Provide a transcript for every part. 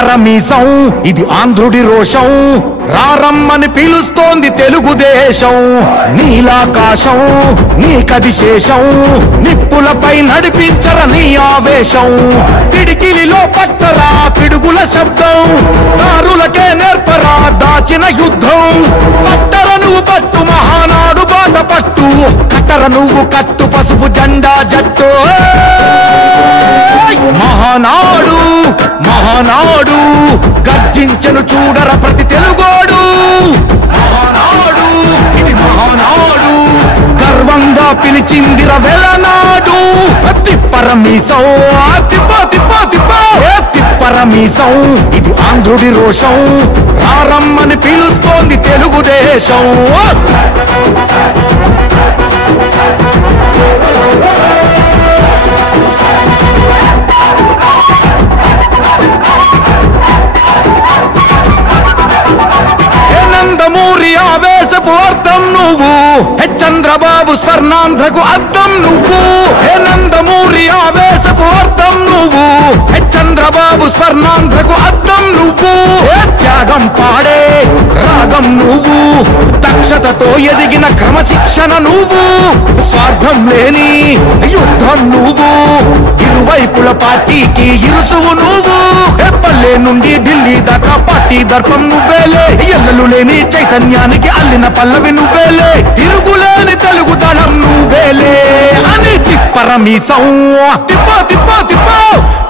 తిప్పరమీసం ఇది ఆంధ్రుడి రోషం రారమ్మని పిలుస్తోంది తెలుగుదేశం నీలాకాశం నీకది శేషం నిప్పులపై నడిపించర నీ ఆవేశం పిడికిలిలో పట్టరా పిడుగుల శబ్దం దారులకే నేర్పరా దాచిన యుద్ధం పట్టర నువ్వు పట్టు మహానాడు బాట పట్టు కట్టర నువ్వు కట్టు పసుపు జెండా జట్టు మహానాడు మహానాడు గర్జించను చూడర ప్రతి తెలుగోడు మహానాడు ఇది మహానాడు గర్వంగా పిలిచిందిర వెలనాడు తిప్పరమీసం తిప్ప తిప్ప తిప్ప తిప్పరమీసం ఇది ఆంధ్రుడి రోషం రారమ్మని పిలుస్తోంది తెలుగుదేశం నందమూరి ఆవేశపు అర్థం నువ్వు చంద్రబాబు స్వర్ణాంధ్రకు అర్థం నువ్వు నందమూరి ఆవేశపు అర్థం నువ్వు చంద్రబాబు స్వర్ణాంధ్రకు అర్థం నువ్వు త్యాగం పాడే రాగం నువ్వు దక్షతతో ఎదిగిన క్రమశిక్షణ నువ్వు స్వార్థం లేని యుద్ధం నువ్వు ఇరువైపుల పార్టీకి ఇరుసువు నువ్వు పల్లె నుండి ఢిల్లీ దాకా పార్టీ దర్పం నువ్వేలే ఎల్లలు లేని చైతన్యానికి అల్లిన పల్లవి నువ్వేలే తిరుగులేని తెలుగు దళం నువ్వేలే అని తిప్పరమీసం తిప్ప తిప్ప తిప్ప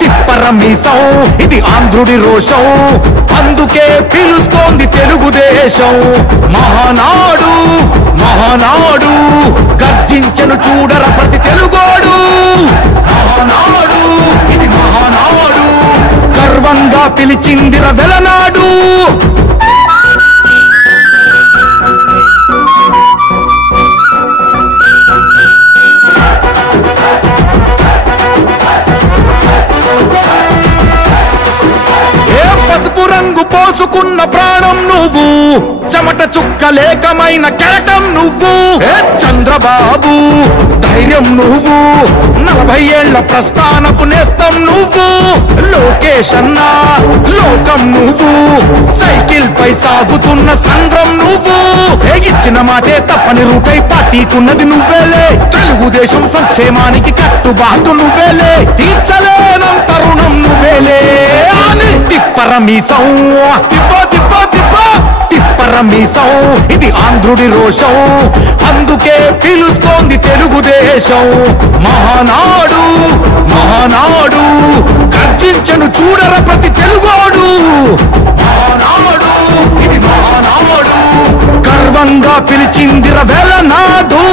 తిప్పరమీసం ఇది ఆంధ్రుడి రోషం అందుకే పిలుస్తోంది తెలుగుదేశం మహానాడు మహానాడు గర్జించను చూడర ప్రతి తెలుగోడు మహానాడు ఇది మహానాడు గర్వంగా పిలిచిందిర వెలనాడు పసుపు రంగు పోసుకున్న ప్రాణం నువ్వు చెమట చుక్కలేకమైన కెరటం నువ్వు చంద్రబాబు ధైర్యం నువ్వు 40 ఏళ్ల ప్రస్థానపు నేస్తం నువ్వు లోకేష్ అన్న లోకం నువ్వు సైకిల్ పై సాగుతున్న సంద్రం నువ్వు ఇచ్చిన మాటే తప్పని రూపై పార్టీకున్నది నువ్వేలే తెలుగుదేశం సంక్షేమానికి కట్టుబాటు నువ్వేలే తీర్చలేనంత రుణం నువ్వేలే అని తిప్పరమీసం తిప్ప తిప్ప తిప్ప తిప్పరమీసం ఇది ఆంధ్రుడి రోషం అందుకే పిలుస్తోంది తెలుగుదేశం మహానాడు మహానాడు గర్జించను చూడర ప్రతి తెలుగోడు మహానాడు ఇది మహానాడు గర్వంగా పిలిచిందిర వెలనాడు